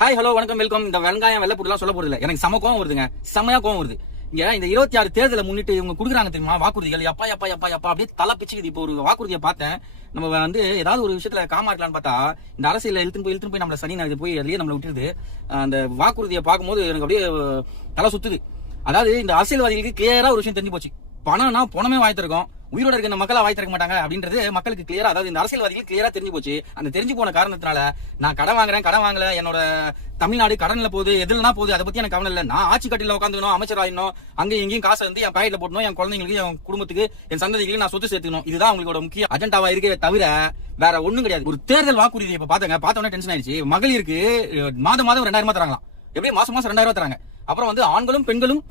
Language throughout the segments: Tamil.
ஹாய் ஹலோ வணக்கம் வெல்கம். இந்த வெங்காயம் வெள்ளப்பூடுலாம் சொல்ல போறது இல்லை, எனக்கு செம கோவம் வருதுங்க, செம்மையா கோவம் வருது. இங்க இந்த 26 தேர்தலை முன்னிட்டு இவங்க குடுக்குறாங்க தெரியுமா வாக்குறுதிகள், எப்பா எப்பா எப்பா எப்பா அப்படியே தலை பிச்சுக்குது. இப்போ ஒரு வாக்குறுதியை பார்த்தேன், நம்ம வந்து ஏதாவது ஒரு விஷயத்துல காமாட்டலான்னு பார்த்தா இந்த அரசியல இழுத்துன்னு போய் நம்மள சனி அது போய் அதுலயே நம்மளை விட்டுருது. அந்த வாக்குறுதியை பார்க்கும்போது எனக்கு அப்படியே தலை சுத்துது. அதாவது இந்த அரசியல்வாதிகளுக்கு கிளியரா ஒரு விஷயம் தெரிஞ்சு போச்சு, பணம்னா பணமே வாய்த்திருக்கும், உயிரோட இருக்க இந்த மக்களா வாய்த்திருக்க மாட்டாங்க அப்படின்றது மக்களுக்கு கிளியரா, அதாவது இந்த அரசியல்வாதிகளுக்கு கிளியரா தெரிஞ்சு போச்சு. அந்த தெரிஞ்சு போன காரணத்தினால நான் கடன் வாங்கல, என்னோட தமிழ்நாடு கடன்ல போகுது, எதுலனா போகுது, அதை பத்தி எனக்கு கவனம் இல்லை. நான் ஆட்சி கட்டில உட்காந்துக்கணும், அமைச்சர் ஆயிடணும், அங்கேயும் இங்கேயும் காசை வந்து என் பாக்கெட்ல போடணும், என் குழந்தைங்களுக்கு, என் குடும்பத்துக்கு, என் சந்ததிகளுக்கு நான் சொத்து சேர்த்துக்கணும். இதுதான் அவங்களோட முக்கிய அஜெண்டாவா இருக்கே தவிர வேற ஒண்ணும் கிடையாது. ஒரு தேர்தல் வாக்குறுதி இப்ப பார்த்தோன்னே டென்ஷன் ஆயிடுச்சு. மகளிருக்கு மாதம் 2000 தராங்களாம், எப்படி மாசம் 2000 தராங்க. அப்புறம் வந்து ஆண்களும் பெண்களும்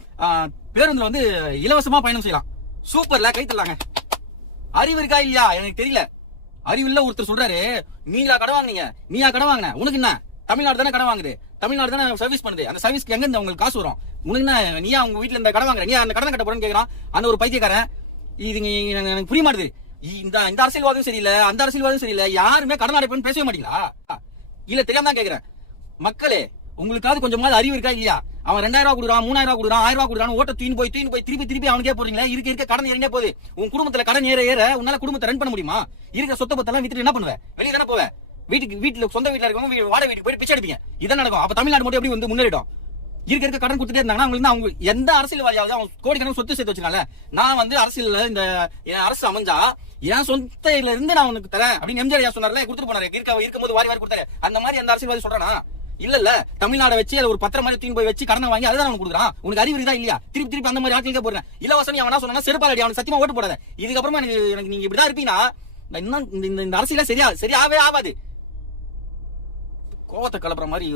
பேருந்துல வந்து இலவசமா பயணம் செய்யலாம். சூப்பர்ல, கை தரலாங்க. அறிவு இருக்கா இல்லையா எனக்கு தெரியல. அறிவு இல்ல ஒருத்தர் சொல்றாரு, நீங்களா கடன் வாங்குனீங்க, நீயா கடன் வாங்கின, உனக்கு என்ன, தமிழ்நாடு தானே கடன் வாங்குது, தமிழ்நாடு தானே சர்வீஸ் பண்ணுது, அந்த சர்வீஸ்க்கு எங்க உங்களுக்கு காசு வரும், உனக்கு என்ன, நீயா உங்க வீட்டுல இந்த கடன் வாங்குற, நீ அந்த கடன் கட்ட போறேன்னு கேக்குறான் அந்த ஒரு பைத்தியக்காரன். இது எனக்கு புரிய மாட்டுது. இந்த அரசியல்வாதம் சரியில்லை, அந்த அரசியல்வாதம் சரியில்லை, யாருமே கடன் அடைப்புன்னு பேசவே மாட்டீங்களா? இல்ல தெரியாம தான் கேக்குறேன். மக்களே, உங்களுக்காவது கொஞ்சமாவது அறிவு இருக்கா இல்லையா? அவன் 2000 ரூபாய் கொடுக்குறான், 3000 கொடுக்குறான், 1000 ரூபாய் கொடுக்குறான், ஓட்ட தூக்கி போய் திருப்பி அவனுக்கே போறீங்களா? இருக்க கடன் இறங்க போகுது. உன் குடும்பத்துல கடன் ஏற உன்னால குடும்பத்தை ரன் பண்ண முடியுமா? இருக்கிற சொத்தை பத்தெல்லாம் வித்துட்டு என்ன பண்ணுவேன்? வெளியே தானே போவேன். வீட்டுல சொந்த வீட்டுல இருக்கவங்க வாடகை வீட்டுக்கு போய் பிச்சை எடுப்பீங்க. இதான் நடக்கும். அப்ப தமிழ்நாடு மட்டும் எப்படி வந்து முன்னேறிடும்? இருக்க கடன் கொடுத்துட்டே இருந்தாங்கன்னா அவங்க எந்த அரசியல்வாதியாவது அவன் கோடிக்கணக்கு சொத்து சேர்த்து வச்சுனால, நான் வந்து அரசியல் இந்த அரசு அமைஞ்சா என் சொந்த இருந்து நான் உனக்கு தரேன் அப்படின்னு எம்ஜிஆர் சொன்னார்ல, கொடுத்துட்டு போனாரு. இருக்கும் போது வாரி கொடுத்தாரு. அந்த மாதிரி அந்த அரசியல்வாதி சொல்றானா? இல்ல தமிழ்நாடை வச்சு அதை ஒரு பத்திரம் மாதிரி தூக்கி போய் வச்சு கடனை வாங்கி அதுதான் அவனுக்கு கொடுக்குறான். உனக்கு அறிவு தான் இல்லையா? திருப்பி அந்த மாதிரி ஆட்களுக்கே போறேன். இலவசம் அவனா சொன்னா செருப்பாலடி, அவனுக்கு சத்தியமா ஓட்டு போடாத. இதுக்கப்புறமா எனக்கு நீங்க இப்படிதான் இருப்பீங்கன்னா இன்னும் இந்த அரசியல சரியாவே ஆகாது. கோவத்தை கலப்புற மாதிரி